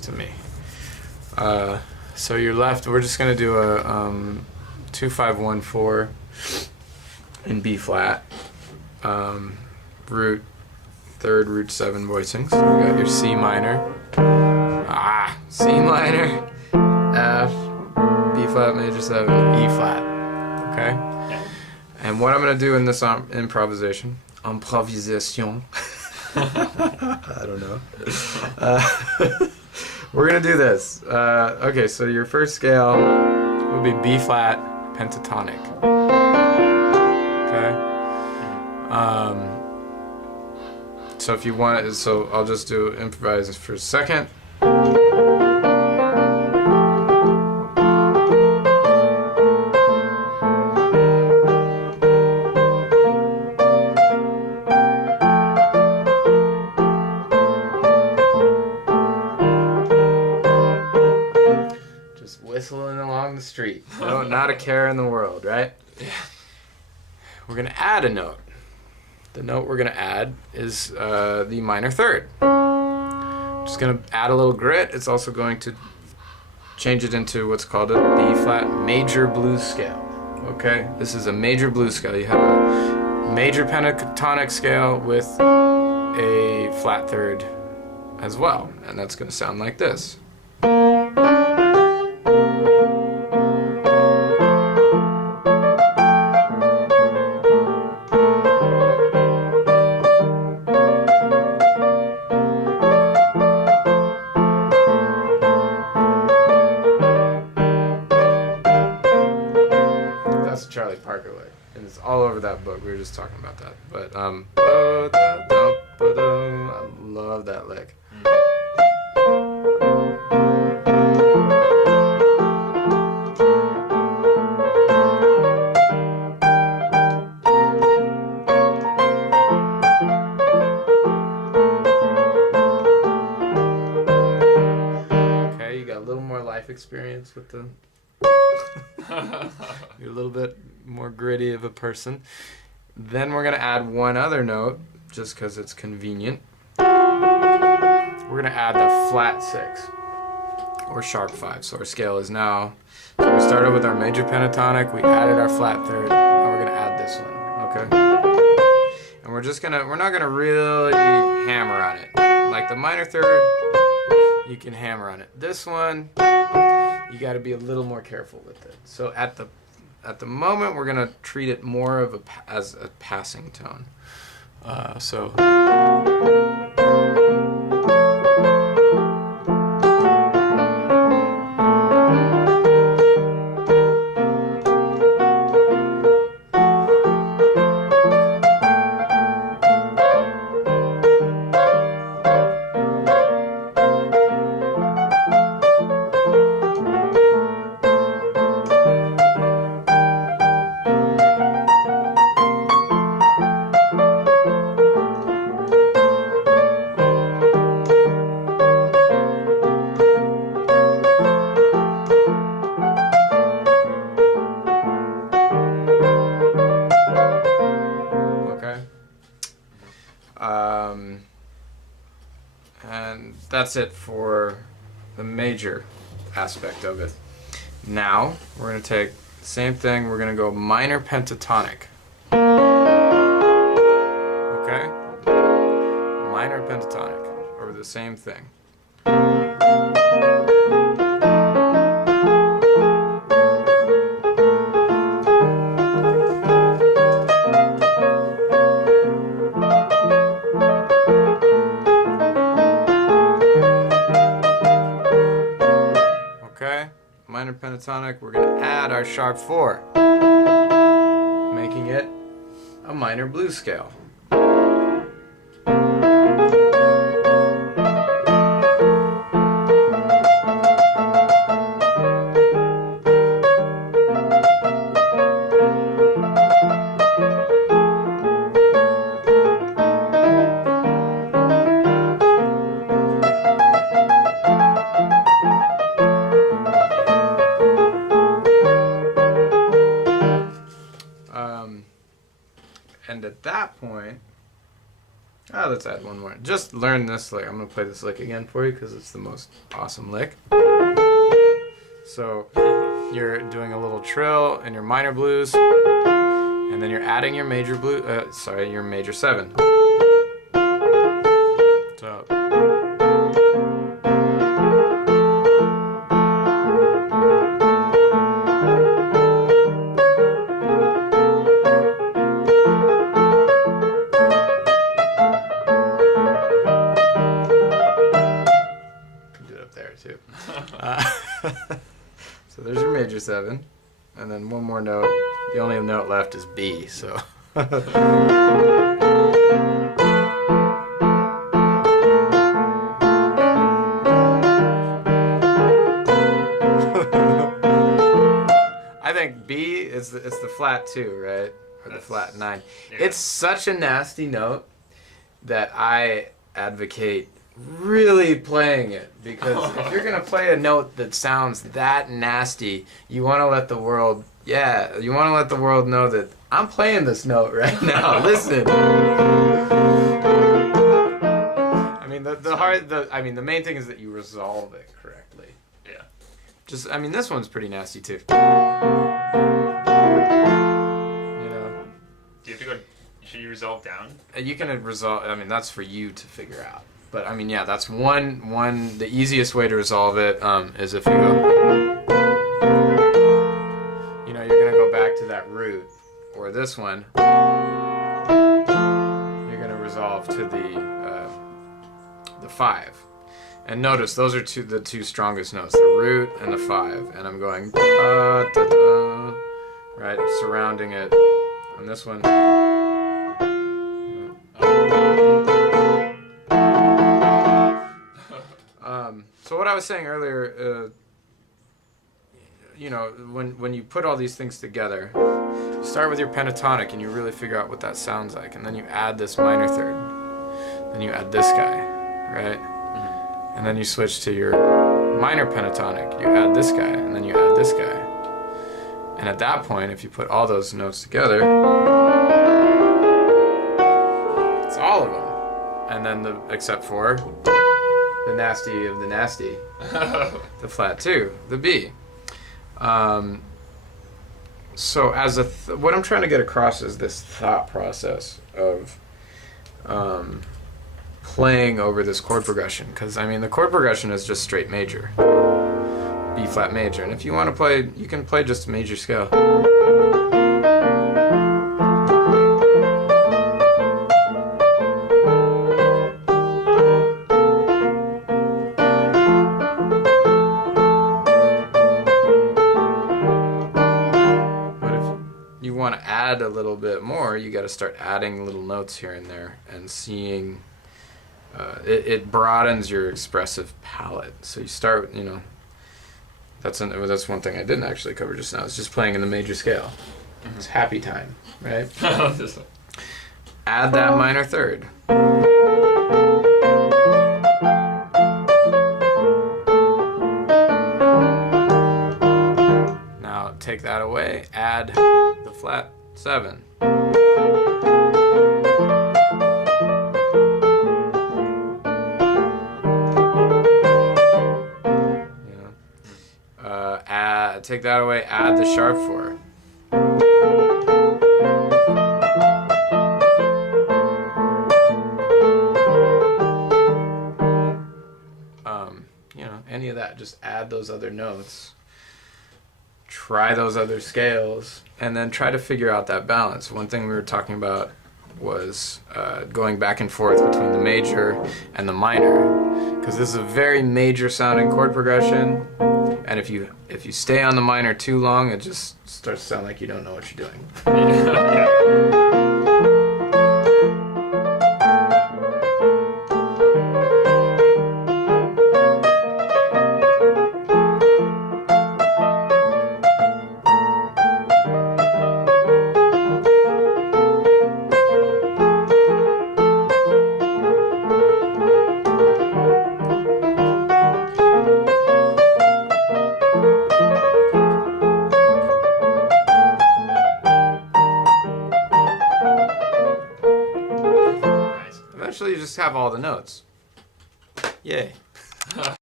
to me. So you're left. We're just gonna do a 2-5-1-4 in B flat, root third, root 7 voicings. So you got your C minor, C minor, F, B flat major 7, E flat. Okay. Yeah. And what I'm gonna do in this improvisation, I don't know. We're gonna do this. Okay, so your first scale will be B flat pentatonic. Okay. So if you want, so I'll just do improvise for a second. Whistling along the street. No, not a care in the world, right? Yeah. We're going to add a note. The note we're going to add is the minor third. Just going to add a little grit. It's also going to change it into what's called a B flat major blues scale. Okay? This is a major blues scale. You have a major pentatonic scale with a flat third as well. And that's going to sound like this. Charlie Parker lick, and it's all over that book. We were just talking about that, but I love that lick. Okay, you got a little more life experience with the. You're a little bit more gritty of a person. Then we're going to add one other note, just because it's convenient. We're going to add the flat 6, or sharp 5. So our scale is now, so we started with our major pentatonic, we added our flat third, now we're going to add this one, okay? And we're not going to really hammer on it. Like the minor third, you can hammer on it. This one, you got to be a little more careful with it. So at the moment, we're gonna treat it more of as a passing tone. So. And that's it for the major aspect of it. Now we're going to take the same thing, we're going to go minor pentatonic. Okay? Minor pentatonic, or the same thing. Minor pentatonic, we're going to add our sharp 4, making it a minor blues scale. And at that point, Let's add one more. Just learn this lick. I'm gonna play this lick again for you because it's the most awesome lick. So you're doing a little trill in your minor blues, and then you're adding your major blue. Your major 7. So. Too. So there's your major 7, and then one more note. The only note left is B. So. I think B is it's the flat 2, right, or the flat 9. Yeah. It's such a nasty note that I advocate really playing it, because if you're gonna play a note that sounds that nasty, you want to let the world know that I'm playing this note right now. Listen. I mean, the main thing is that you resolve it correctly. Yeah. This one's pretty nasty too. Do you have to go? Should you resolve down? You can resolve. That's for you to figure out. But that's one. The easiest way to resolve it is if you go. You're gonna go back to that root, or this one. You're gonna resolve to the 5, and notice those are the two strongest notes: the root and the 5. And I'm going right, surrounding it on this one. So what I was saying earlier, when you put all these things together, you start with your pentatonic and you really figure out what that sounds like, and then you add this minor 3rd, then you add this guy, right? Mm-hmm. And then you switch to your minor pentatonic, you add this guy, and then you add this guy. And at that point, if you put all those notes together, it's all of them. And then except for the nasty of the nasty, the flat 2, the B. So as what I'm trying to get across is this thought process of playing over this chord progression, because the chord progression is just straight major, B flat major, and if you want to play, you can play just a major scale. A little bit more, you got to start adding little notes here and there and seeing it broadens your expressive palette. So you start, that's one thing I didn't actually cover just now. It's just playing in the major scale. Mm-hmm. It's happy time, right? Add that minor 3rd. Now take that away, add the flat 7. Take that away, add the sharp 4. Any of that, just add those other notes. Try those other scales, and then try to figure out that balance. One thing we were talking about was going back and forth between the major and the minor, because this is a very major sounding chord progression, and if you stay on the minor too long, it just starts to sound like you don't know what you're doing. have all the notes. Yay.